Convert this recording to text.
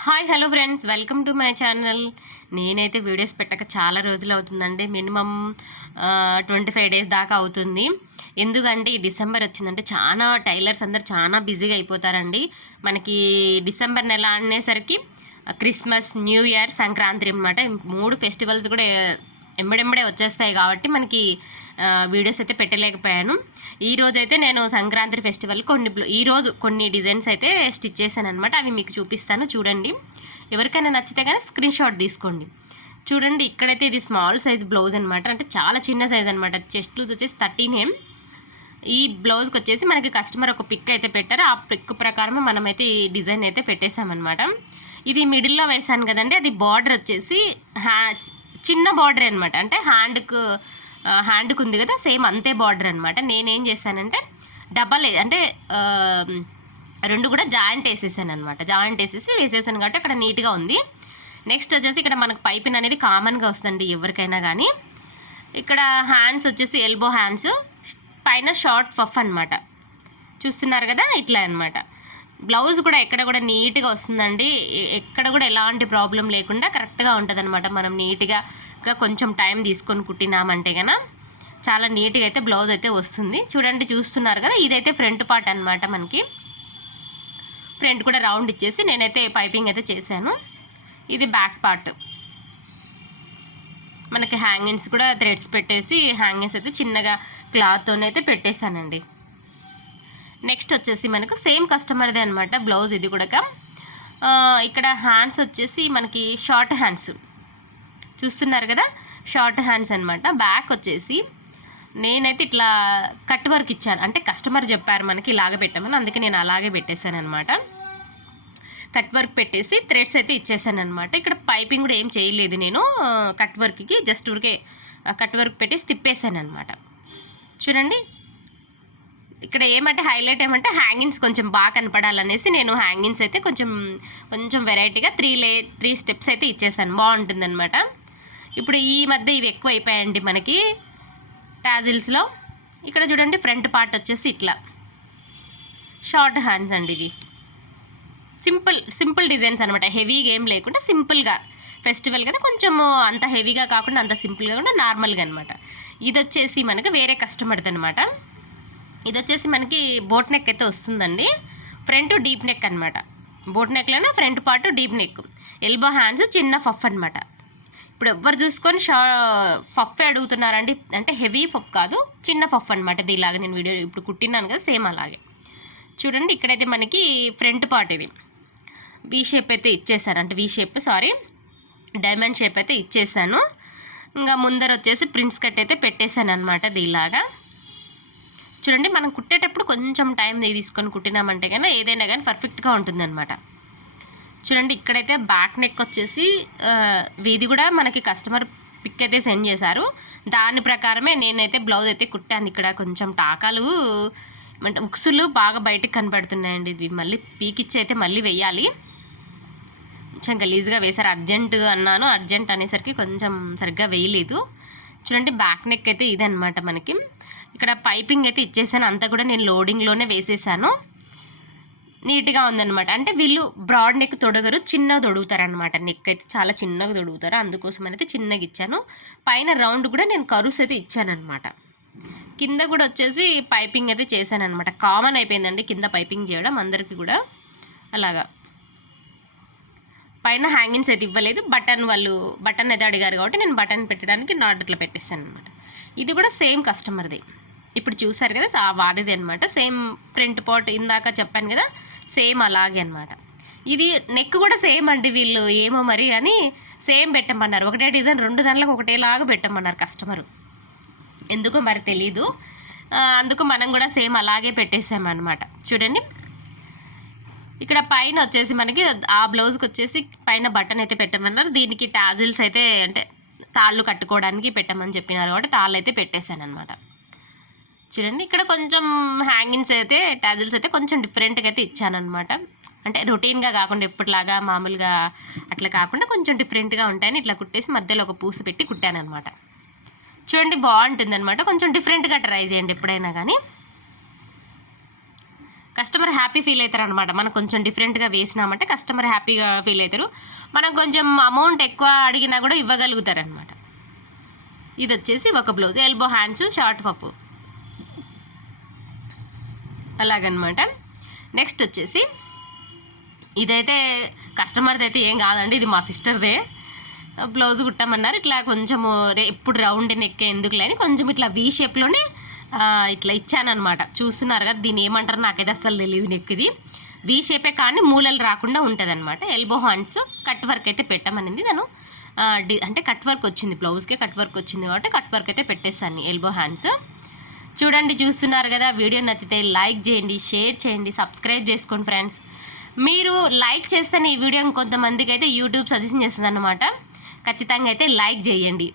Hi hello friends, welcome to my channel. నేనైతే videos పెట్టక చాలా రోజులు అవుతుందండి. మినిమం 25 డేస్ దాకా అవుతుంది. ఎందుకంటే ఈ డిసెంబర్ వచ్చిందంటే చాలా టైలర్స్ అందరు చాలా బిజీగా అయిపోతారండి. మనకి డిసెంబర్ నెల అనేసరికి క్రిస్మస్, న్యూ ఇయర్, సంక్రాంతి అన్నమాట. 3 ఫెస్టివల్స్ కూడా ఎంబడెంబడే వచ్చేస్తాయి కాబట్టి మనకి వీడియోస్ అయితే పెట్టలేకపోయాను. ఈరోజు అయితే నేను సంక్రాంతి ఫెస్టివల్ ఈరోజు కొన్ని డిజైన్స్ అయితే స్టిచ్ చేశాను అనమాట. అవి మీకు చూపిస్తాను, చూడండి. ఎవరికైనా నచ్చితే కానీ స్క్రీన్ షాట్ తీసుకోండి. చూడండి, ఇక్కడైతే ఇది స్మాల్ సైజ్ బ్లౌజ్ అనమాట. అంటే చాలా చిన్న సైజ్ అనమాట. చెస్ట్ లూజ్ వచ్చేసి 13 ఈ బ్లౌజ్కి వచ్చేసి మనకి కస్టమర్ ఒక పిక్ అయితే పెట్టారు. ఆ పిక్ ప్రకారం మనమైతే ఈ డిజైన్ అయితే పెట్టేశామన్నమాట. ఇది మిడిల్లో వేసాను కదండి, అది బార్డర్ వచ్చేసి చిన్న బార్డర్ అనమాట. అంటే హ్యాండ్కి ఉంది కదా, సేమ్ అంతే బార్డర్ అనమాట. నేనేం చేశానంటే డబల్ అంటే 2 కూడా జాయింట్ వేసేసాను అనమాట. జాయింట్ వేసేసాను కాబట్టి అక్కడ నీట్గా ఉంది. నెక్స్ట్ వచ్చేసి ఇక్కడ మనకు పైపింగ్ అనేది కామన్గా వస్తుందండి ఎవరికైనా కానీ. ఇక్కడ హ్యాండ్స్ వచ్చేసి ఎల్బో హ్యాండ్స్, పైన షార్ట్ పఫ్ అనమాట. చూస్తున్నారు కదా, ఇట్లా అనమాట. బ్లౌజ్ కూడా ఎక్కడ కూడా నీట్గా వస్తుందండి. ఎక్కడ కూడా ఎలాంటి ప్రాబ్లం లేకుండా కరెక్ట్గా ఉంటుంది అనమాట. మనం నీట్గా కొంచెం టైం తీసుకొని కుట్టినామంటే కన్నా చాలా నీట్గా అయితే బ్లౌజ్ అయితే వస్తుంది. చూడండి, చూస్తున్నారు కదా, ఇదైతే ఫ్రంట్ పార్ట్ అనమాట. మనకి ఫ్రంట్ కూడా రౌండ్ ఇచ్చేసి నేనైతే పైపింగ్ అయితే చేశాను. ఇది బ్యాక్ పార్ట్. మనకి హ్యాంగింగ్స్ కూడా థ్రెడ్స్ పెట్టేసి హ్యాంగింగ్స్ అయితే చిన్నగా క్లాత్తోనైతే పెట్టేశానండి. నెక్స్ట్ వచ్చేసి మనకు సేమ్ కస్టమర్దే అనమాట బ్లౌజ్. ఇది కూడా ఇక్కడ హ్యాండ్స్ వచ్చేసి మనకి షార్ట్ హ్యాండ్స్ చూస్తున్నారు కదా, షార్ట్ హ్యాండ్స్ అనమాట. బ్యాక్ వచ్చేసి నేనైతే ఇట్లా కట్ వర్క్ ఇచ్చాను. అంటే కస్టమర్ చెప్పారు మనకి ఇలాగ పెట్టామని, అందుకే నేను అలాగే పెట్టేశాను అనమాట. కట్ వర్క్ పెట్టేసి థ్రెడ్స్ అయితే ఇచ్చేసాను అనమాట. ఇక్కడ పైపింగ్ కూడా ఏం చేయలేదు నేను. కట్ వర్క్కి జస్ట్ ఊరికే కట్ వర్క్ పెట్టేసి తిప్పేశాను అనమాట. చూడండి, ఇక్కడ ఏమంటే హైలైట్ ఏమంటే హ్యాంగింగ్స్ కొంచెం బాగా కనపడాలనేసి నేను హ్యాంగింగ్స్ అయితే కొంచెం వెరైటీగా 3 స్టెప్స్ అయితే ఇచ్చేసాను. బాగుంటుంది అనమాట. ఇప్పుడు ఈ మధ్య ఇవి ఎక్కువ అయిపోయాయండి మనకి టాజిల్స్లో. ఇక్కడ చూడండి, ఫ్రంట్ పార్ట్ వచ్చేసి ఇట్లా షార్ట్ హ్యాండ్స్ అండి. ఇది సింపుల్ డిజైన్స్ అనమాట. హెవీగా ఏం లేకుండా సింపుల్గా, ఫెస్టివల్ కదా కొంచెం అంత హెవీగా కాకుండా అంత సింపుల్గా కూడా నార్మల్గా అనమాట. ఇది వచ్చేసి మనకి వేరే కస్టమర్ది అనమాట. ఇది వచ్చేసి మనకి బోట్ నెక్ అయితే వస్తుందండి. ఫ్రంట్ డీప్ నెక్ అనమాట. బోట్ నెక్లోనే front part deep neck, elbow hands, చిన్న ఫఫ్ అనమాట. ఇప్పుడు ఎవ్వరు చూసుకొని ఫఫే అడుగుతున్నారండి. అంటే హెవీ ఫఫ్ కాదు, చిన్న ఫఫ్ అనమాట. ఇది ఇలాగ నేను వీడియో ఇప్పుడు కుట్టినాను కదా, సేమ్ అలాగే. చూడండి, ఇక్కడైతే మనకి ఫ్రంట్ పార్ట్ ఇది వీ షేప్ అయితే ఇచ్చేసాను. అంటే డైమండ్ షేప్ అయితే ఇచ్చేసాను. ఇంకా ముందర వచ్చేసి ప్రిన్స్ కట్ అయితే పెట్టేశాను అనమాట. ఇది ఇలాగా చూడండి, మనం కుట్టేటప్పుడు కొంచెం టైం తీసుకొని కుట్టినామంటే కానీ ఏదైనా కానీ పర్ఫెక్ట్గా ఉంటుందన్నమాట. చూడండి, ఇక్కడైతే బ్యాక్ నెక్ వచ్చేసి ఇది కూడా మనకి కస్టమర్ పిక్ అయితే సెండ్ చేశారు. దాని ప్రకారమే నేనైతే బ్లౌజ్ అయితే కుట్టాను. ఇక్కడ కొంచెం టాకాలు అంటే ఉక్సులు బాగా బయటకు కనపడుతున్నాయండి. ఇది మళ్ళీ పీకిచ్చి అయితే మళ్ళీ వెయ్యాలి. కొంచెం గలీజ్గా వేశారు. అర్జెంట్ అనేసరికి కొంచెం సరిగ్గా వేయలేదు. చూడండి, బ్యాక్ నెక్ అయితే ఇదనమాట మనకి. ఇక్కడ పైపింగ్ అయితే ఇచ్చేసాను. అంతా కూడా నేను లోడింగ్లోనే వేసేసాను. నీట్గా ఉందన్నమాట. అంటే వీళ్ళు బ్రాడ్ నెక్ తొడగరు, చిన్నగా తొడుగుతారనమాట. నెక్ అయితే చాలా చిన్నగా తొడుగుతారు, అందుకోసం అయితే చిన్నగా ఇచ్చాను. పైన రౌండ్ కూడా నేను కరుస్ అయితే ఇచ్చానమాట. కింద కూడా వచ్చేసి పైపింగ్ అయితే చేశాను అనమాట. కామన్ అయిపోయిందండి కింద పైపింగ్ చేయడం అందరికీ కూడా. అలాగా పైన హ్యాంగింగ్స్ అయితే ఇవ్వలేదు. బటన్ అయితే అడిగారు కాబట్టి నేను బటన్ పెట్టడానికి నాట్ ఇట్లా పెట్టేస్తాను అనమాట. ఇది కూడా సేమ్ కస్టమర్ది. ఇప్పుడు చూసారు కదా, వారిది అనమాట. సేమ్ ఫ్రంట్ పార్ట్ ఇందాక చెప్పాను కదా, సేమ్ అలాగే అనమాట. ఇది నెక్ కూడా సేమ్ అండి. వీళ్ళు ఏమో మరి అని సేమ్ పెట్టమన్నారు. ఒకటే డిజైన్ 2 దాంట్లకు ఒకటేలాగా పెట్టమన్నారు కస్టమరు. ఎందుకో మరి తెలీదు. అందుకు మనం కూడా సేమ్ అలాగే పెట్టేసామన్నమాట. చూడండి, ఇక్కడ పైన వచ్చేసి మనకి ఆ బ్లౌజ్కి వచ్చేసి పైన బటన్ అయితే పెట్టమన్నారు. దీనికి టాజిల్స్ అయితే అంటే తాళ్ళు కట్టుకోవడానికి పెట్టమని చెప్పినారు కాబట్టి తాళ్ళు అయితే పెట్టేశాను అనమాట. చూడండి, ఇక్కడ కొంచెం హ్యాంగింగ్స్ అయితే టాజిల్స్ అయితే కొంచెం డిఫరెంట్గా అయితే ఇచ్చానమాట. అంటే రొటీన్గా కాకుండా ఎప్పటిలాగా మామూలుగా అట్లా కాకుండా కొంచెం డిఫరెంట్గా ఉంటాయని ఇట్లా కుట్టేసి మధ్యలో ఒక పూసు పెట్టి కుట్టాను అనమాట. చూడండి, బాగుంటుంది అనమాట. కొంచెం డిఫరెంట్గా ట్రై చేయండి ఎప్పుడైనా కానీ. కస్టమర్ హ్యాపీ ఫీల్ అవుతారు అనమాట. మనం కొంచెం డిఫరెంట్గా వేసినామంటే కస్టమర్ హ్యాపీగా ఫీల్ అవుతారు. మనం కొంచెం అమౌంట్ ఎక్కువ అడిగినా కూడా ఇవ్వగలుగుతారు అనమాట. ఇది వచ్చేసి ఒక బ్లౌజ్, ఎల్బో హ్యాండ్స్, షార్ట్ పప్పు అలాగనమాట. నెక్స్ట్ వచ్చేసి ఇదైతే కస్టమర్ది అయితే ఏం కాదండి, ఇది మా సిస్టర్దే. బ్లౌజ్ కుట్టమన్నారు. ఇట్లా కొంచెము ఎప్పుడు రౌండ్ నెక్ ఎందుకులే అని కొంచెం ఇట్లా వీ షేప్లోనే ఇట్లా ఇచ్చానమాట. చూస్తున్నారు కదా, దీన్ని ఏమంటారు నాకైతే అస్సలు తెలియదు. నెక్ ఇది వీ షేపే కానీ మూలలు రాకుండా ఉంటుంది అనమాట. ఎల్బో హ్యాండ్స్ కట్ వర్క్ అయితే పెట్టమనింది తను. అంటే కట్ వర్క్ వచ్చింది, బ్లౌజ్కే కట్ వర్క్ వచ్చింది కాబట్టి కట్ వర్క్ అయితే పెట్టేస్తాను. ఎల్బో హ్యాండ్స్ చూడండి, చూస్తున్నారు కదా. వీడియో నచ్చితే లైక్ చేయండి, షేర్ చేయండి, సబ్స్క్రైబ్ చేసుకోండి ఫ్రెండ్స్. మీరు లైక్ చేస్తేనే ఈ వీడియో ఇంకొంతమందికి అయితే యూట్యూబ్ సజెషన్ చేస్తుంది అన్నమాట. ఖచ్చితంగా అయితే లైక్ చేయండి.